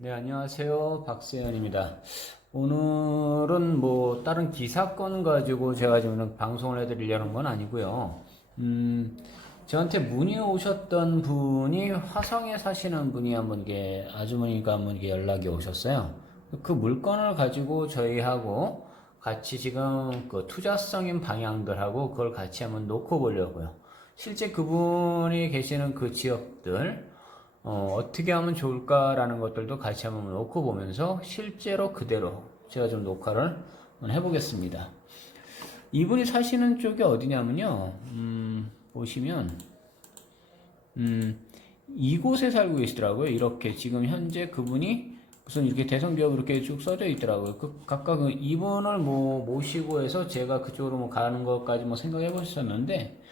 네, 안녕하세요. 박세현입니다. 오늘은 다른 기사건 가지고 제가 지금 방송을 해드리려는 건 아니고요. 저한테 문의 오셨던 분이 화성에 사시는 분이 한번 아주머니가 한번 연락이 오셨어요. 그 물건을 가지고 저희하고 같이 지금 그 투자성인 방향들하고 그걸 같이 한번 놓고 보려고요. 실제 그분이 계시는 그 지역들, 어떻게 하면 좋을까라는 것들도 같이 한번 놓고 보면서 실제로 그대로 제가 좀 녹화를 한번 해보겠습니다. 이분이 사시는 쪽이 어디냐면요. 보시면, 이곳에 살고 계시더라고요. 이렇게 지금 현재 그분이 무슨 이렇게 대성기업 이렇게 쭉 써져 있더라고요. 각각 이분을 모시고 해서 제가 그쪽으로 가는 것까지 생각해 보셨었는데,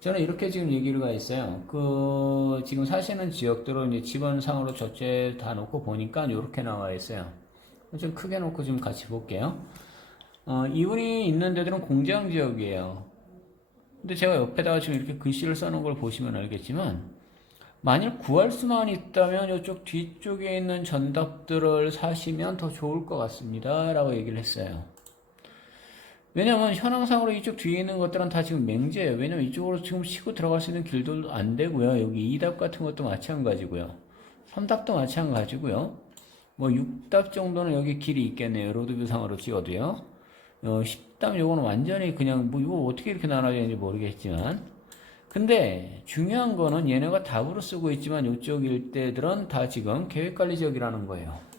저는 이렇게 지금 얘기가 있어요. 지금 사시는 지역들을 이제 지번상으로 전체 다 놓고 보니까 이렇게 나와 있어요. 좀 크게 놓고 좀 같이 볼게요. 이분이 있는 데들은 공장 지역이에요. 근데 제가 옆에다가 지금 이렇게 글씨를 써놓은 걸 보시면 알겠지만, 만일 구할 수만 있다면 이쪽 뒤쪽에 있는 전답들을 사시면 더 좋을 것 같습니다. 라고 얘기를 했어요. 왜냐면 현황상으로 이쪽 뒤에 있는 것들은 다 지금 맹지예요. 왜냐면 이쪽으로 지금 치고 들어갈 수 있는 길들도 안 되고요. 여기 2답 같은 것도 마찬가지고요. 3답도 마찬가지고요. 6답 정도는 여기 길이 있겠네요. 로드뷰 상으로 찍어도요. 10답 요거는 완전히 그냥 이거 어떻게 이렇게 나눠지는지 모르겠지만, 근데 중요한 거는 얘네가 답으로 쓰고 있지만 이쪽 일대들은 다 지금 계획관리 지역이라는 거예요.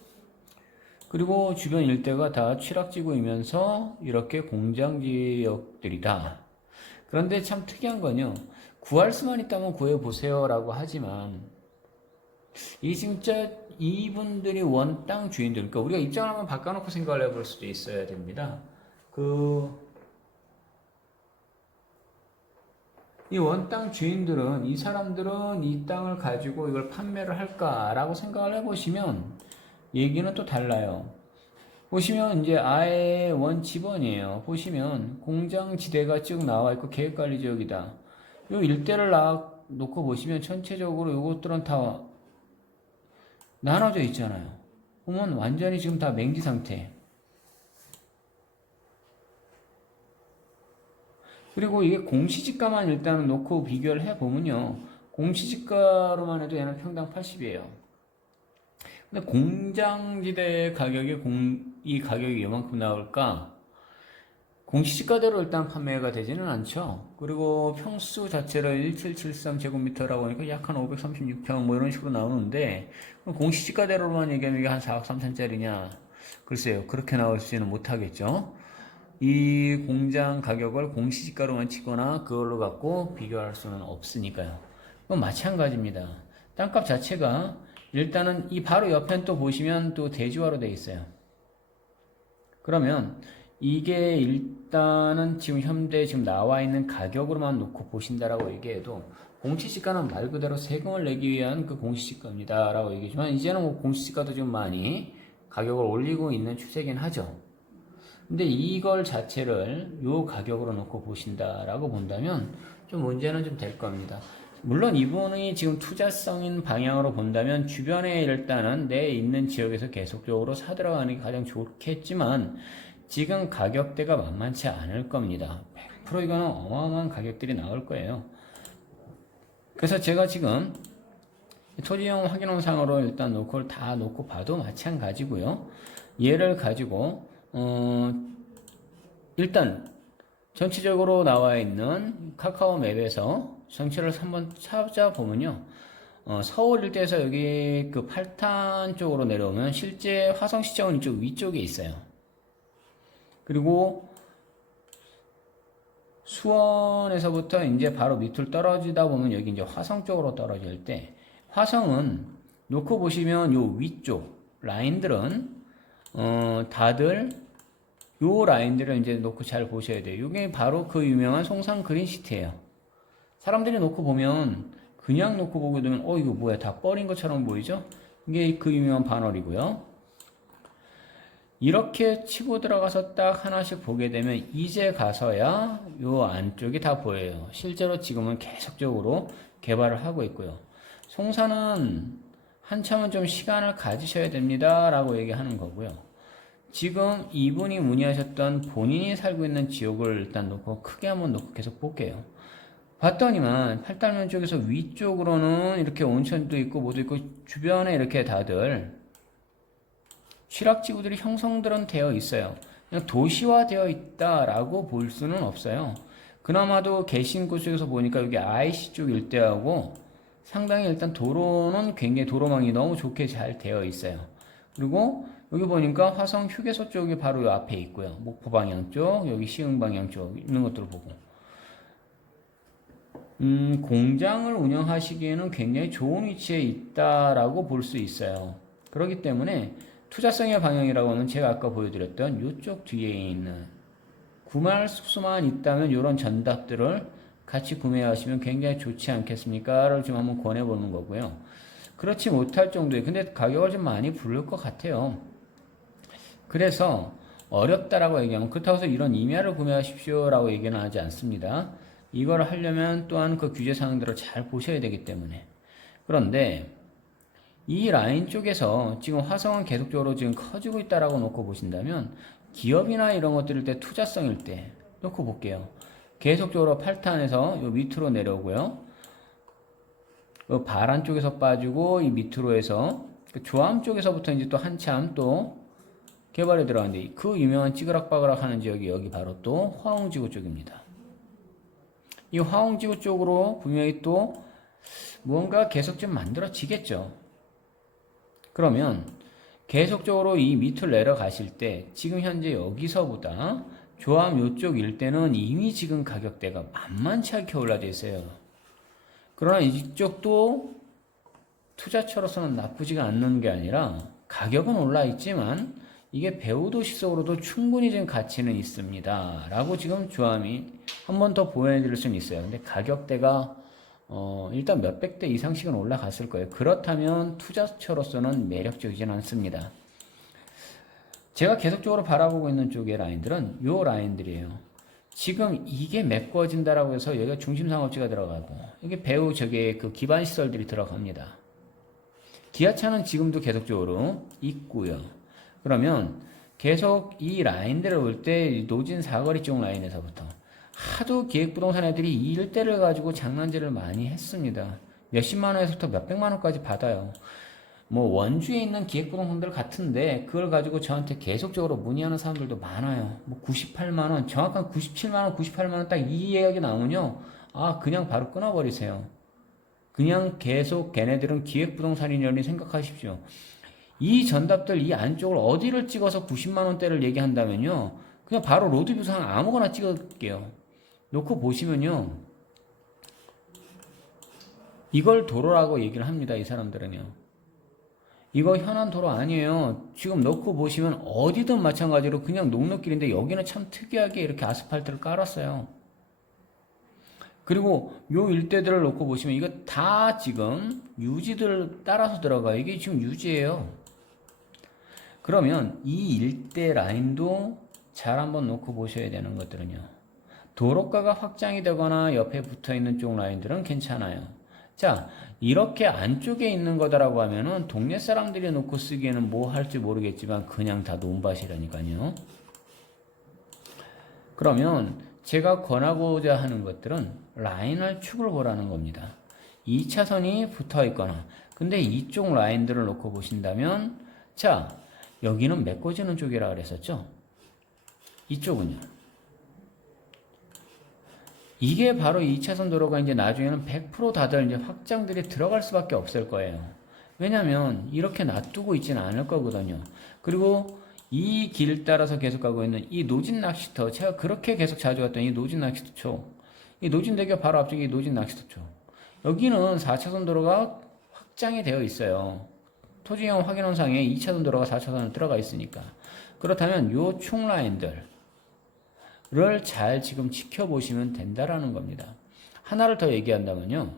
그리고 주변 일대가 다 취락지구이면서 이렇게 공장지역들이다. 그런데 참 특이한 건요. 구할 수만 있다면 구해보세요 라고 하지만 이 진짜 이분들이 원 땅 주인들, 그러니까 우리가 입장을 한번 바꿔놓고 생각을 해볼 수도 있어야 됩니다. 이 원 땅 주인들은, 이 사람들은 이 땅을 가지고 이걸 판매를 할까라고 생각을 해보시면 얘기는 또 달라요. 보시면 이제 아예 원 지번이에요. 보시면 공장지대가 쭉 나와 있고 계획관리 지역이다. 요 일대를 놓고 보시면 전체적으로 요것들은 다 나눠져 있잖아요. 보면 완전히 지금 다 맹지 상태. 그리고 이게 공시지가만 일단은 놓고 비교를 해보면요. 공시지가로만 해도 얘는 평당 80이에요. 근데 공장지대 가격이 이 가격이 이만큼 나올까? 공시지가대로 일단 판매가 되지는 않죠. 그리고 평수 자체를 1773제곱미터라고 하니까 약 한 536평 이런 식으로 나오는데, 공시지가대로만 얘기하면 이게 한 4억 3천짜리냐? 글쎄요, 그렇게 나올 수는 못하겠죠. 이 공장 가격을 공시지가로만 치거나 그걸로 갖고 비교할 수는 없으니까요. 그건 마찬가지입니다. 땅값 자체가 일단은 이 바로 옆엔 또 보시면 또 대지화로 되어 있어요. 그러면 이게 일단은 지금 현대 지금 나와 있는 가격으로만 놓고 보신다라고 얘기해도 공시지가는 말 그대로 세금을 내기 위한 그 공시지가입니다 라고 얘기지만, 이제는 공시지가도 좀 많이 가격을 올리고 있는 추세긴 하죠. 근데 이걸 자체를 요 가격으로 놓고 보신다라고 본다면 좀 문제는 좀 될 겁니다. 물론 이분이 지금 투자성인 방향으로 본다면 주변에 일단은 내 있는 지역에서 계속적으로 사들어가는 게 가장 좋겠지만, 지금 가격대가 만만치 않을 겁니다. 100% 이거는 어마어마한 가격들이 나올 거예요. 그래서 제가 지금 토지형 확인원상으로 일단 놓고 다 놓고 봐도 마찬가지고요. 얘를 가지고 일단 전체적으로 나와 있는 카카오 맵에서 정체를 한번 찾아보면요. 서울 일대에서 여기 그 팔탄 쪽으로 내려오면 실제 화성시청은 이쪽 위쪽에 있어요. 그리고 수원에서부터 이제 바로 밑으로 떨어지다 보면 여기 이제 화성 쪽으로 떨어질 때, 화성은 놓고 보시면 요 위쪽 라인들은 다들 요 라인들을 이제 놓고 잘 보셔야 돼요. 이게 바로 그 유명한 송산 그린시티예요. 사람들이 놓고 보면 그냥 놓고 보게 되면 이거 뭐야, 다 뻘인 것처럼 보이죠? 이게 그 유명한 반월이고요. 이렇게 치고 들어가서 딱 하나씩 보게 되면 이제 가서야 요 안쪽이 다 보여요. 실제로 지금은 계속적으로 개발을 하고 있고요. 송산은 한참은 좀 시간을 가지셔야 됩니다 라고 얘기하는 거고요. 지금 이분이 문의하셨던 본인이 살고 있는 지역을 일단 놓고 크게 한번 놓고 계속 볼게요. 봤더니만 팔달면 쪽에서 위쪽으로는 이렇게 온천도 있고 뭐도 있고 주변에 이렇게 다들 취락지구들이 형성들은 되어 있어요. 그냥 도시화되어 있다라고 볼 수는 없어요. 그나마도 계신 곳 쪽에서 보니까 여기 IC 쪽 일대하고 상당히 일단 도로는 굉장히 도로망이 너무 좋게 잘 되어 있어요. 그리고 여기 보니까 화성 휴게소 쪽이 바로 이 앞에 있고요. 목포 방향 쪽, 여기 시흥 방향 쪽 있는 것들을 보고 공장을 운영하시기에는 굉장히 좋은 위치에 있다라고 볼 수 있어요. 그렇기 때문에 투자성의 방향이라고 하면 제가 아까 보여드렸던 이쪽 뒤에 있는 구매할 수만 있다면 이런 전답들을 같이 구매하시면 굉장히 좋지 않겠습니까?를 좀 한번 권해보는 거고요. 그렇지 못할 정도에 근데 가격을 좀 많이 부를 것 같아요. 그래서 어렵다라고 얘기하면 그렇다고 해서 이런 임야를 구매하십시오라고 얘기는 하지 않습니다. 이걸 하려면 또한 그 규제 사항들을 잘 보셔야 되기 때문에. 그런데 이 라인 쪽에서 지금 화성은 계속적으로 지금 커지고 있다라고 놓고 보신다면 기업이나 이런 것들일 때 투자성일 때 놓고 볼게요. 계속적으로 8탄에서 요 밑으로 내려오고요. 요 바란 쪽에서 빠지고 이 밑으로 해서 그 조암 쪽에서부터 이제 또 한참 또 개발에 들어가는데 그 유명한 찌그락바그락 하는 지역이 여기 바로 또 화홍지구 쪽입니다. 이 화홍지구 쪽으로 분명히 또 무언가 계속 좀 만들어지겠죠. 그러면 계속적으로 이 밑을 내려가실 때 지금 현재 여기서보다 조암 요쪽 일대는 이미 지금 가격대가 만만치 않게 올라져 있어요. 그러나 이쪽도 투자처로서는 나쁘지가 않는 게 아니라 가격은 올라 있지만 이게 배우도시 속으로도 충분히 지금 가치는 있습니다. 라고 지금 조암이 한 번 더 보여드릴 수는 있어요. 근데 가격대가 일단 몇백 대 이상씩은 올라갔을 거예요. 그렇다면 투자처로서는 매력적이진 않습니다. 제가 계속적으로 바라보고 있는 쪽의 라인들은 요 라인들이에요. 지금 이게 메꿔진다라고 해서 여기가 중심상업지가 들어가고 이게 배우 저게 그 기반 시설들이 들어갑니다. 기아차는 지금도 계속적으로 있고요. 그러면 계속 이 라인들을 볼 때 노진 사거리 쪽 라인에서부터 하도 기획부동산 애들이 이 일대를 가지고 장난질을 많이 했습니다. 몇십만 원에서부터 몇백만 원까지 받아요. 뭐 원주에 있는 기획부동산들 같은데 그걸 가지고 저한테 계속적으로 문의하는 사람들도 많아요. 뭐 98만 원, 정확한 97만 원, 98만 원 딱 이 이야기 나오면요. 아, 그냥 바로 끊어버리세요. 그냥 계속 걔네들은 기획부동산이려니 생각하십시오. 이 전답들 이 안쪽을 어디를 찍어서 90만 원대를 얘기한다면요. 그냥 바로 로드뷰상 아무거나 찍을게요. 놓고 보시면요. 이걸 도로라고 얘기를 합니다. 이 사람들은요. 이거 현안 도로 아니에요. 지금 놓고 보시면 어디든 마찬가지로 그냥 녹록길인데 여기는 참 특이하게 이렇게 아스팔트를 깔았어요. 그리고 요 일대들을 놓고 보시면 이거 다 지금 유지들 따라서 들어가요. 이게 지금 유지예요. 그러면 이 일대 라인도 잘 한번 놓고 보셔야 되는 것들은요. 도로가가 확장이 되거나 옆에 붙어있는 쪽 라인들은 괜찮아요. 자, 이렇게 안쪽에 있는 거다라고 하면은 동네 사람들이 놓고 쓰기에는 뭐 할지 모르겠지만 그냥 다 논밭이라니까요. 그러면 제가 권하고자 하는 것들은 라인을 축을 보라는 겁니다. 2차선이 붙어 있거나 근데 이쪽 라인들을 놓고 보신다면 자, 여기는 메꿔지는 쪽이라 그랬었죠. 이쪽은요. 이게 바로 2차선 도로가 이제 나중에는 100% 다들 이제 확장들이 들어갈 수밖에 없을 거예요. 왜냐면 이렇게 놔두고 있지는 않을 거거든요. 그리고 이 길 따라서 계속 가고 있는 이 노진 낚시터, 제가 그렇게 계속 자주 갔던 이 노진 낚시터초, 이 노진대교 바로 앞쪽에 이 노진 낚시터초, 여기는 4차선 도로가 확장이 되어 있어요. 토지형 확인원상에 2차선 도로가 4차선으로 들어가 있으니까. 그렇다면 요 총 라인들 를 잘 지금 지켜보시면 된다라는 겁니다. 하나를 더 얘기한다면요.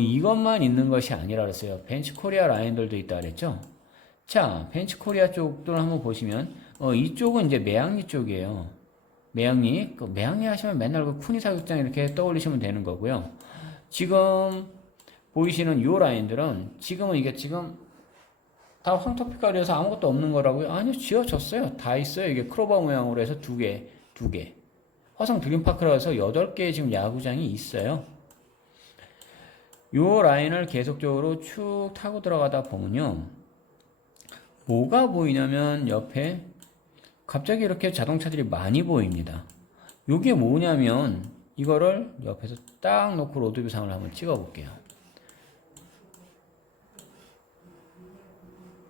이것만 있는 것이 아니라 그랬어요. 벤츠코리아 라인들도 있다 그랬죠. 자, 벤츠코리아 쪽도 한번 보시면 이쪽은 이제 매양리 쪽이에요. 매양리, 매양리 하시면 맨날 그 쿠니 사격장 이렇게 떠올리시면 되는 거고요. 지금 보이시는 요 라인들은 지금은 이게 지금 다 황토빛깔이어서 아무것도 없는 거라고요? 아니요, 지어졌어요. 다 있어요. 이게 크로바 모양으로 해서 두 개. 화성 드림파크라고 해서 8개의 지금 야구장이 있어요. 요 라인을 계속적으로 쭉 타고 들어가다 보면요. 뭐가 보이냐면 옆에 갑자기 이렇게 자동차들이 많이 보입니다. 요게 뭐냐면 이거를 옆에서 딱 놓고 로드뷰상을 한번 찍어 볼게요.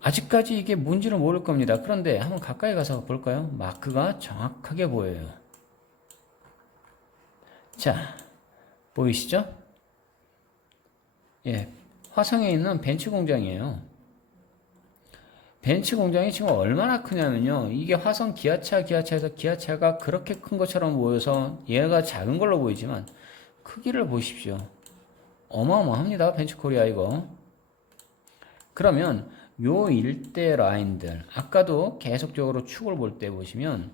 아직까지 이게 뭔지는 모를 겁니다. 그런데 한번 가까이 가서 볼까요? 마크가 정확하게 보여요. 자, 보이시죠? 예, 화성에 있는 벤츠 공장이에요. 벤츠 공장이 지금 얼마나 크냐면요. 이게 화성 기아차에서 기아차가 그렇게 큰 것처럼 보여서 얘가 작은 걸로 보이지만 크기를 보십시오. 어마어마합니다. 벤츠 코리아 이거. 그러면 요 일대 라인들, 아까도 계속적으로 축을 볼 때 보시면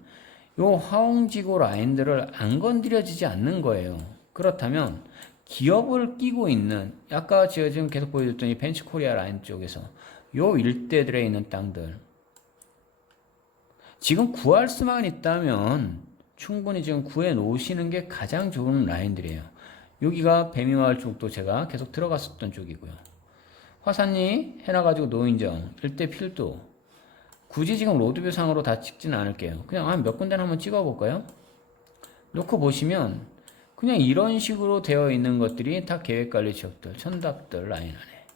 요 화홍지구 라인들을 안 건드려지지 않는 거예요. 그렇다면 기업을 끼고 있는, 아까 제가 지금 계속 보여줬던 이 벤츠 코리아 라인 쪽에서 요 일대들에 있는 땅들, 지금 구할 수만 있다면 충분히 지금 구해 놓으시는 게 가장 좋은 라인들이에요. 여기가 배미마을 쪽도 제가 계속 들어갔었던 쪽이고요. 화산리 해놔가지고 노인정, 일대 필도, 굳이 지금 로드뷰 상으로 다 찍지는 않을게요. 그냥 한 몇 군데는 한번 찍어볼까요? 놓고 보시면 그냥 이런 식으로 되어 있는 것들이 다 계획관리 지역들, 천답들 라인 안에.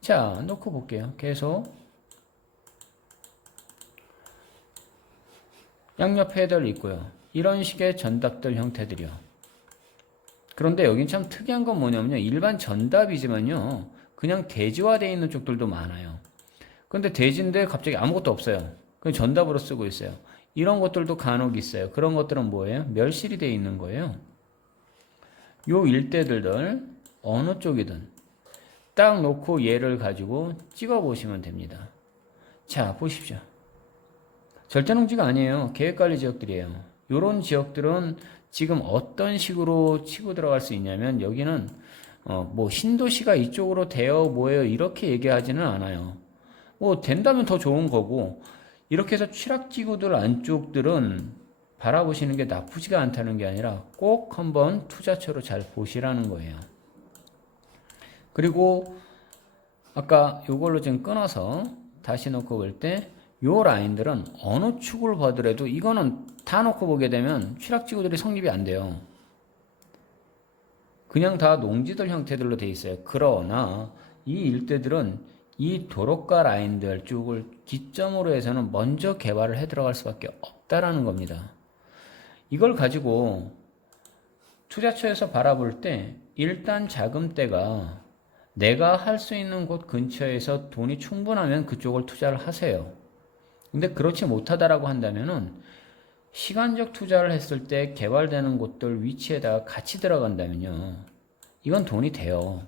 자, 놓고 볼게요. 계속 양옆에 해들 있고요. 이런 식의 전답들 형태들이요. 그런데 여긴 참 특이한 건 뭐냐면요. 일반 전답이지만요. 그냥 대지화되어 있는 쪽들도 많아요. 그런데 대지인데 갑자기 아무것도 없어요. 그냥 전답으로 쓰고 있어요. 이런 것들도 간혹 있어요. 그런 것들은 뭐예요? 멸실이 되어 있는 거예요. 요 일대들들 어느 쪽이든 딱 놓고 얘를 가지고 찍어 보시면 됩니다. 자, 보십시오. 절대농지가 아니에요. 계획관리 지역들이에요. 요런 지역들은 지금 어떤 식으로 치고 들어갈 수 있냐면 여기는 뭐 신도시가 이쪽으로 되어 뭐예요 이렇게 얘기하지는 않아요. 뭐 된다면 더 좋은 거고, 이렇게 해서 취락지구들 안쪽들은 바라보시는 게 나쁘지가 않다는 게 아니라 꼭 한번 투자처로 잘 보시라는 거예요. 그리고 아까 요걸로 좀 끊어서 다시 놓고 볼 때 요 라인들은 어느 축을 봐더라도 이거는 다 놓고 보게 되면 취락지구들이 성립이 안 돼요. 그냥 다 농지들 형태들로 돼 있어요. 그러나 이 일대들은 이 도로가 라인들 쪽을 기점으로 해서는 먼저 개발을 해 들어갈 수밖에 없다라는 겁니다. 이걸 가지고 투자처에서 바라볼 때 일단 자금대가 내가 할 수 있는 곳 근처에서 돈이 충분하면 그쪽을 투자를 하세요. 근데 그렇지 못하다라고 한다면은 시간적 투자를 했을 때 개발되는 곳들 위치에다가 같이 들어간다면요. 이건 돈이 돼요.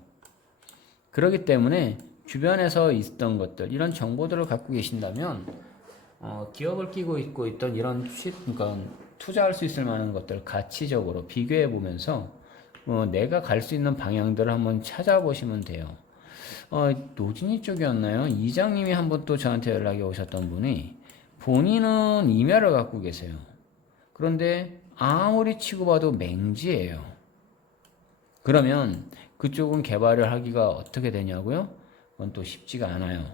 그렇기 때문에 주변에서 있던 것들, 이런 정보들을 갖고 계신다면 기업을 끼고 있고 있던 이런 그러니까 투자할 수 있을 만한 것들 가치적으로 비교해 보면서 내가 갈 수 있는 방향들을 한번 찾아보시면 돼요. 노진이 쪽이었나요? 이장님이 한번 또 저한테 연락이 오셨던 분이 본인은 임야를 갖고 계세요. 그런데 아무리 치고 봐도 맹지예요. 그러면 그쪽은 개발을 하기가 어떻게 되냐고요? 그건 또 쉽지가 않아요.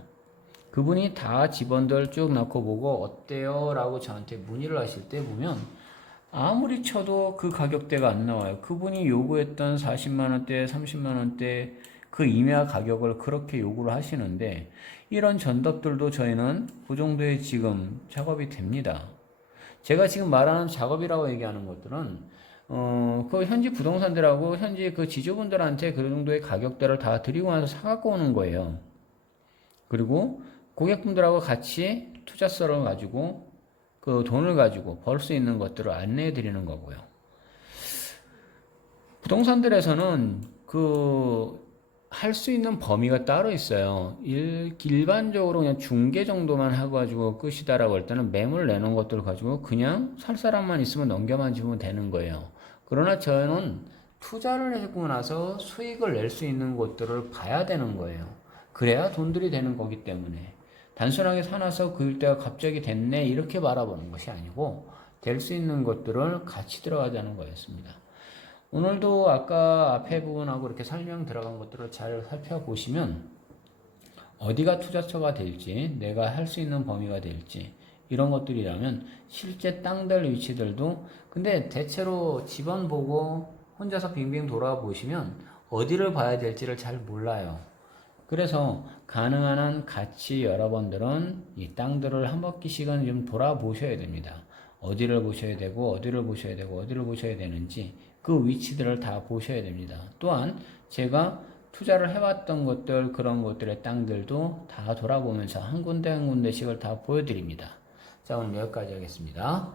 그분이 다 집원들 쭉 낳고 보고 어때요? 라고 저한테 문의를 하실 때 보면 아무리 쳐도 그 가격대가 안 나와요. 그분이 요구했던 40만원대, 30만원대 그 임야 가격을 그렇게 요구를 하시는데 이런 전답들도 저희는 그 정도의 지금 작업이 됩니다. 제가 지금 말하는 작업이라고 얘기하는 것들은 그 현지 부동산들하고 현지 그 지주분들한테 그 정도의 가격대를 다 드리고 나서 사갖고 오는 거예요. 그리고 고객분들하고 같이 투자서를 가지고 그 돈을 가지고 벌 수 있는 것들을 안내해 드리는 거고요. 부동산들에서는 할 수 있는 범위가 따로 있어요. 일반적으로 그냥 중개 정도만 하고 가지고 끝이다라고 할 때는 매물 내놓은 것들을 가지고 그냥 살 사람만 있으면 넘겨만 주면 되는 거예요. 그러나 저는 투자를 하고 나서 수익을 낼 수 있는 것들을 봐야 되는 거예요. 그래야 돈들이 되는 거기 때문에. 단순하게 사놔서 그을 때가 갑자기 됐네 이렇게 바라보는 것이 아니고 될 수 있는 것들을 같이 들어가자는 거였습니다. 오늘도 아까 앞에 부분하고 이렇게 설명 들어간 것들을 잘 살펴보시면 어디가 투자처가 될지, 내가 할 수 있는 범위가 될지 이런 것들이라면 실제 땅들 위치들도 근데 대체로 집안 보고 혼자서 빙빙 돌아보시면 어디를 봐야 될지를 잘 몰라요. 그래서 가능한 한 같이 여러분들은 이 땅들을 한 바퀴씩은 좀 돌아보셔야 됩니다. 어디를 보셔야 되고 어디를 보셔야 되고 어디를 보셔야 되는지 그 위치들을 다 보셔야 됩니다. 또한 제가 투자를 해왔던 것들 그런 것들의 땅들도 다 돌아보면서 한 군데 한 군데씩을 다 보여드립니다. 자, 오늘 여기까지 하겠습니다.